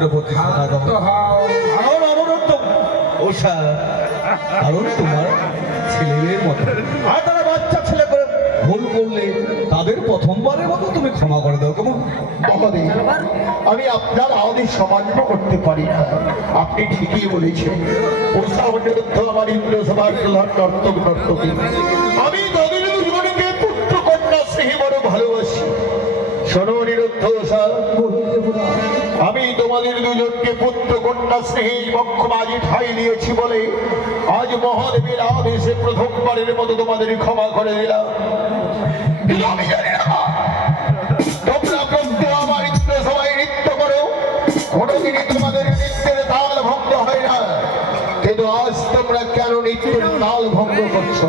শোনো চন্দ্রপতি হও আমার অনরত্ব ওষা কারণ তোমার ছেলেমেয়ের মতো। আর তারা বাচ্চা ছেলে করে ভুল করলে তাদের প্রথমবারের মতো তুমি ক্ষমা করে দাও কেমন? আমি আপনার আদেশ সমান্য করতে পারি না। আপনি ঠিকই বলেছেন। আমার ইন্দ্র সভার প্রধান নর্তক নর্তকী। আমি তাদের দুজনকে পুত্র কন্যা স্নেহে বড় ভালোবাসি। শোনো নিরুদ্ধ উষা, আমি তোমাদের দুজনকে পুত্র কন্যা স্নেহে বক্ষ মাঝে ঠাই দিয়েছি বলে আজ মহাদেবের আদেশে প্রথমবারের মতো তোমাদের ক্ষমা করে দিলাম। কিন্তু আজ তোমরা কেন নৃত্যের তাল ভঙ্গ করছ?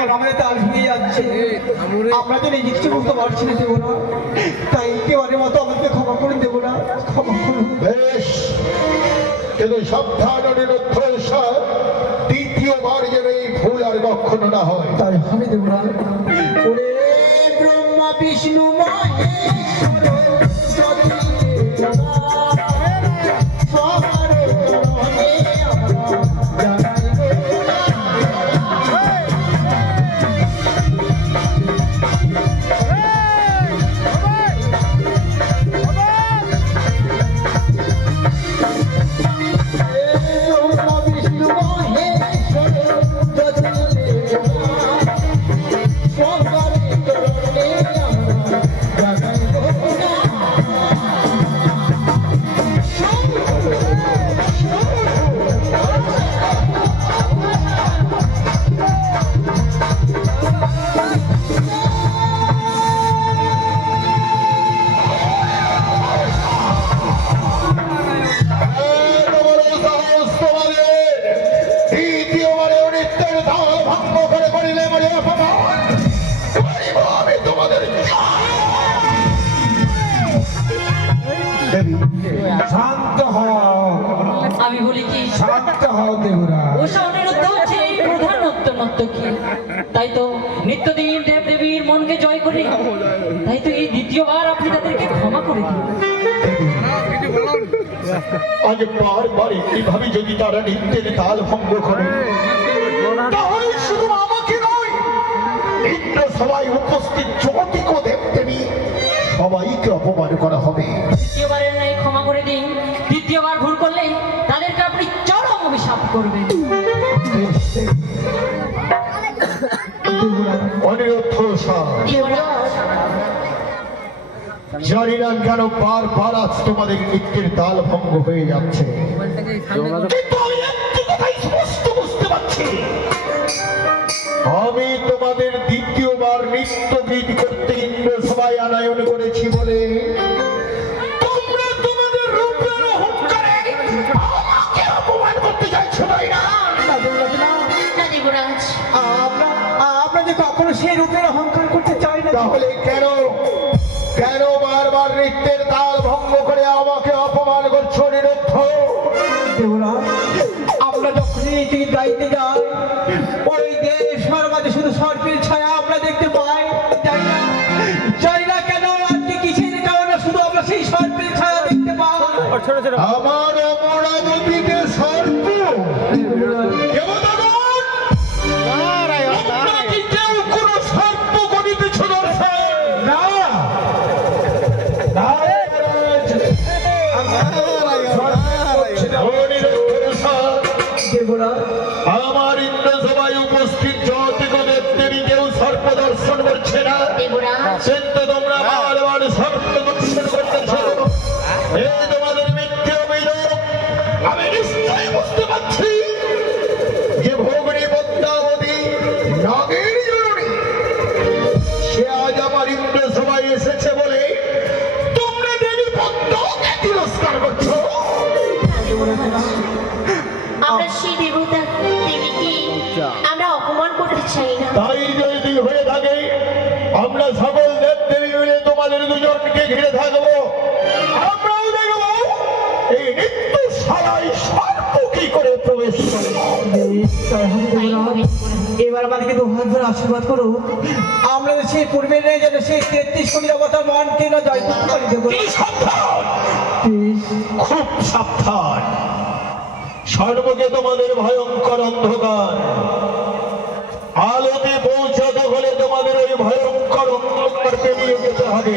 আমাদের তাল ভেঙে যাচ্ছে। আমরা তো নিজে বুঝতে পারছি না দেবো না। তাই একেবারে মতো আমাদের ক্ষমা করে দেবো না ক্ষমা করুন। বেশ। কিন্তু সাবধান অনিরুদ্ধ দ্বিতীয়বার যেন এই ভুল আর কখনো না হয়। তাই আমি দেবো না। ওরে ব্রহ্মা বিষ্ণু শান্ত হও। আমি বলি কি? শান্ত হও দেবরা। ওষা অনিরুদ্ধ হচ্ছে এই প্রধান নত্য নর্তকী তাই তো নিত্যদিন দেব দেবীর মনকে জয় করে তাই তো এই দ্বিতীয়বার আপনি তাদেরকে ক্ষমা করে দিন। আজ বারবার এইভাবে যদি তারা নৃত্যের তাল ভঙ্গ করে তাহলে শুধু আমাকে নয় নৃত্য সবাই উপস্থিত জ্যোতিক দেবদেবী সবাইকে অপমান করা হবে। দ্বিতীয়বার ভুল করলে তাদেরকে আপনি চরম অভিশাপ করবেন। আমি তোমাদের দ্বিতীয়বার নৃত্য গীত করতে ইন্দ্র সবাই আনায়ন করেছি বলে কখনো সেই রূপের অহংকার করতে চাই না। তাহলে কেন কেন বারবার নৃত্যের তাল ভঙ্গ করে আমাকে অপমান করছ আমরা যাই ওই দেশ মাঝে শুধু ছায়া আমরা দেখতে পাই। চাই না কেন আজকে কিসের কারণে শুধু আমরা সেই ছায়া দেখতে পাই? আমার আমার ইন্দ্র সবাই উপস্থিত জগতিক দেব দেবী কেউ সর্পদর্শন করছে না। তাই যদি হয়ে থাকে আমরা সকল দেবদের মিলে তোমাদের দুজনকে ঘিরে থাকব। আমরাও দেখব এই নিত্য সারাই সর্প কি করে প্রবেশ করে। এবার আমাদেরকে দু হাত ধরে আশীর্বাদ করো। আমরা সেই পূর্বের নেই যেন সেই তেত্রিশ কোটি দেবতা মন কেন জয় খুব সাবধান। সর্বকে তোমাদের ভয়ঙ্কর অন্ধকার। আলোতে পৌঁছাতে হলে তোমাদের ওই ভয়ঙ্কর অন্ধকারকে নিয়ে যেতে হবে।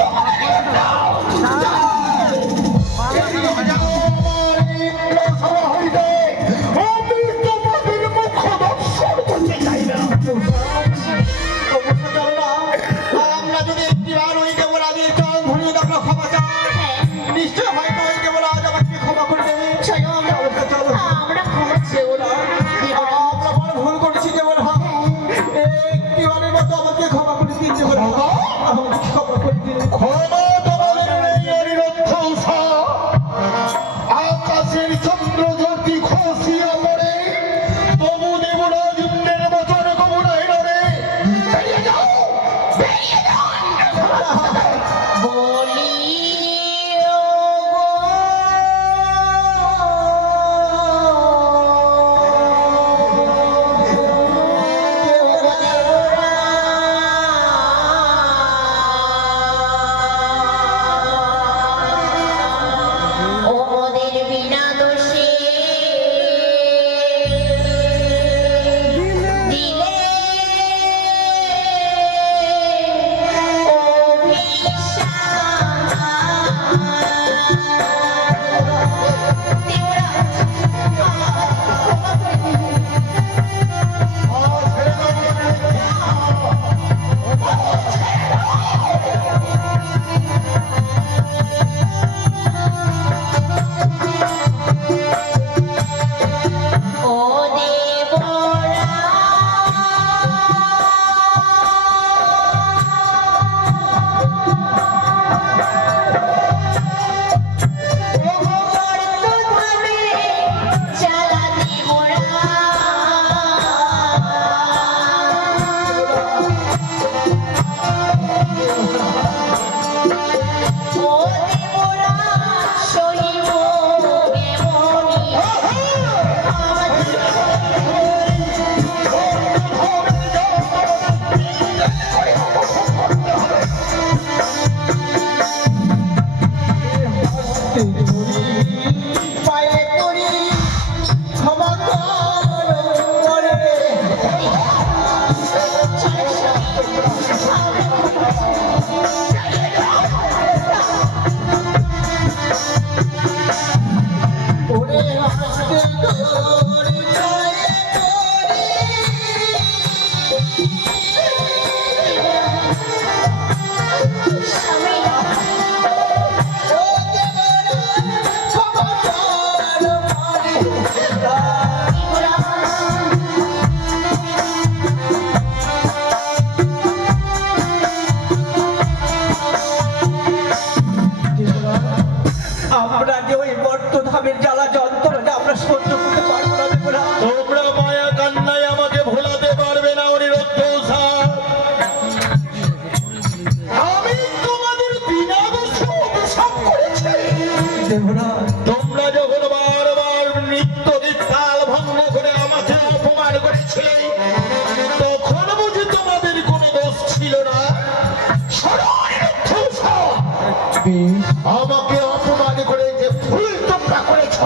বেশ আমাকে অপমান করে যে ভুল তোমরা করেছ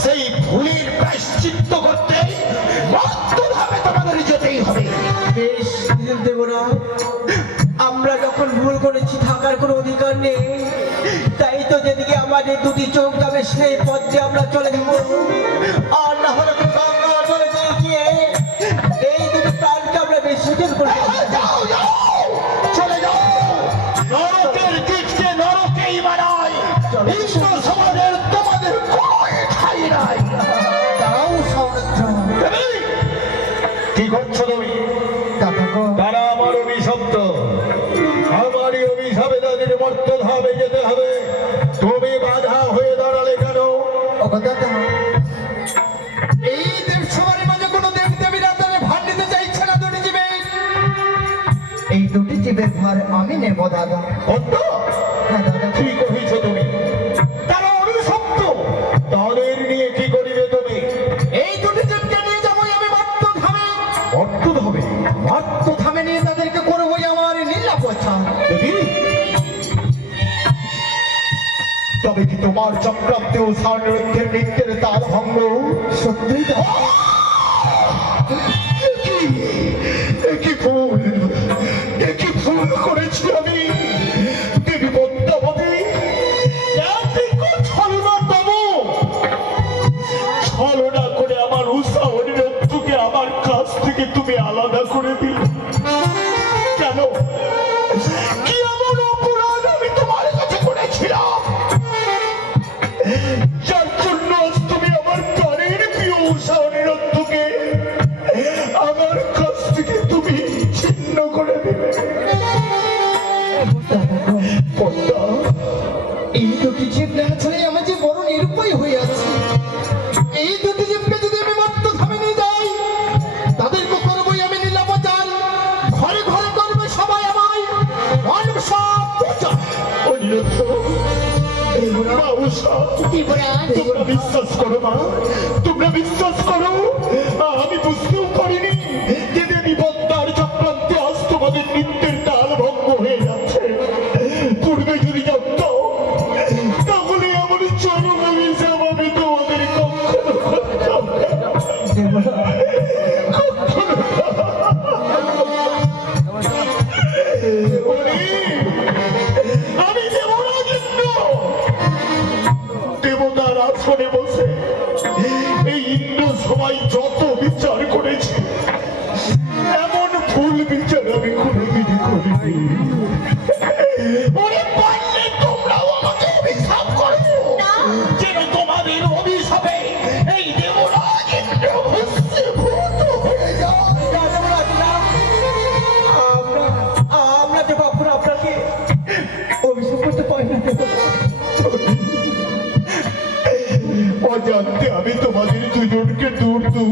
সেই ভুলের প্রায়শ্চিত্ত করতে তোমাদের যেতেই হবে। বেশ দেবরাজ আমরা যখন ভুল করেছি থাকার কোনো অধিকার নেই। তাই তো যেদিকে আমাদের দুটি চোখ যাবে সেই পথ দিয়ে আমরা চলে যাব। আর না হলে গঙ্গা চলে গিয়ে এই দুটি প্রাণকে আমরা বিসর্জন করব বিশ্ব সমাজের তোমাদের কোনো ঠাই নাই? এই, কি করছ তুমি? তারা আমার অভিশপ্ত। আমারই অভিশাপে তাদের মর্তধামে যেতে হবে। তুমি বাধা হয়ে দাঁড়ালে কেন? এই দেব সবার মাঝে কোনো দেব দেবীরা তাদের ভার নিতে চাইছে না দুটি জীবে এই দুটি জীবের ভার আমি নেব দাদা। তবে কি তোমার চক্রান্তে ও সারণের নৃত্যের তাল ভঙ্গ। সত্যি কি ভুল করেছি আমি?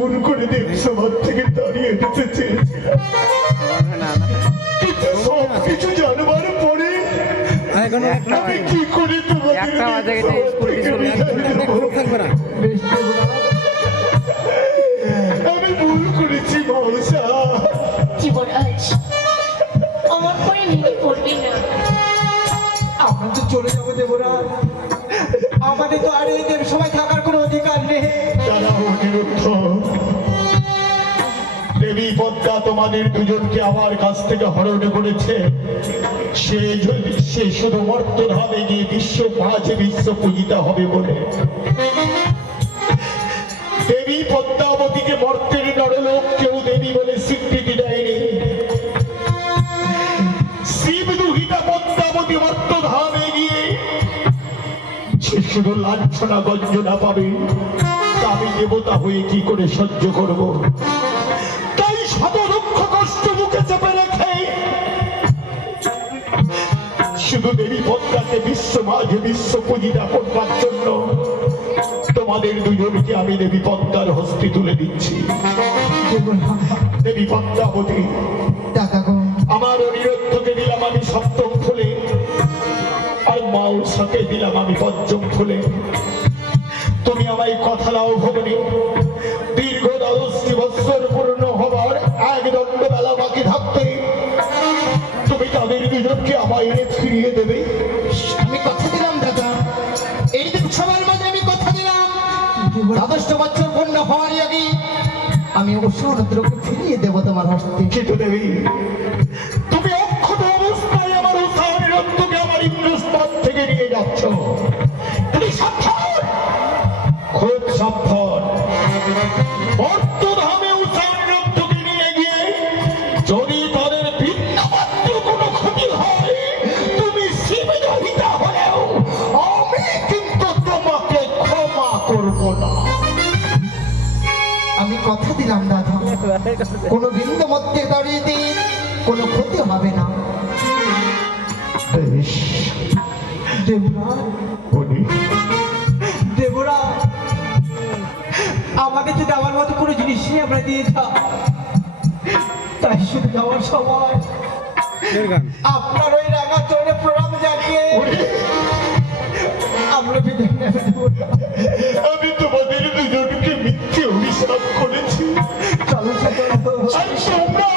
দূর করে দেবসভার থেকে চেয়েছিলাম কিন্তু সব কিছু জানবার পরে আমি কি করে দেবো? আমি ভুল করেছি পড়বে না। আমরা তো চলে যাব আমাদের তো আর এই দেব সবাই পদ্মা তোমাদের দুজনকে আমার কাছ থেকে হরণ করেছে, সে সে শুধু মর্তধামে গিয়ে বিশ্ব মাঝে বিশ্ব পূজিতা হবে বলে। দেবী পদ্মাবতীকে মর্তের নরলোক কেউ দেবী বলে স্বীকৃতি দেয়নি। শুধু লাঞ্ছনা গঞ্জনা পাবে। আমি দেবতা হয়ে কি করে সহ্য করব? শুধু দেবী পদ্মাকে বিশ্ব মাঝে বিশ্ব পূজিতা করবার জন্য। তোমাদের দুজনকে আমি দেবী পদ্মার হস্তে তুলে দিচ্ছি। দেবী পদ্মাবতী আমার অনিরুদ্ধকে দিলাম আমি সপ্তম ফুলে আর মাউস উৎসাকে দিলাম আমি পঞ্চম ফুলে। তুমি আমায় কথা দাও ভবনী তাদের দুজনকে আমার এনে ফিরিয়ে দেবে। আমি কথা দিলাম দাদা। এই সবার মাঝে আমি কথা দিলাম। দ্বাদশ বছর পূর্ণ হওয়ার আগে আমি অবশ্যই দ্রব্য ফিরিয়ে দেবো তোমার হস্তে কিন্তু দেবী। তুমি অক্ষত অবস্থায় আমার উৎসাহ রক্তকে আমার ইন্দ্রস্থান থেকে নিয়ে যাচ্ছ। আমি কথা দিলাম দাদা কোনো বিন্দু মধ্যে দাঁড়িয়ে কোনো ক্ষতি হবে না। আমাকে যদি আমার মতো কোনো জিনিস নিয়ে আমরা দিয়ে তাই শুধু যাওয়ার সময়। আপনার ওই রাঙা চোরে প্রণাম জানিয়ে আমরা আমি তো করেছি। আমি তোমরা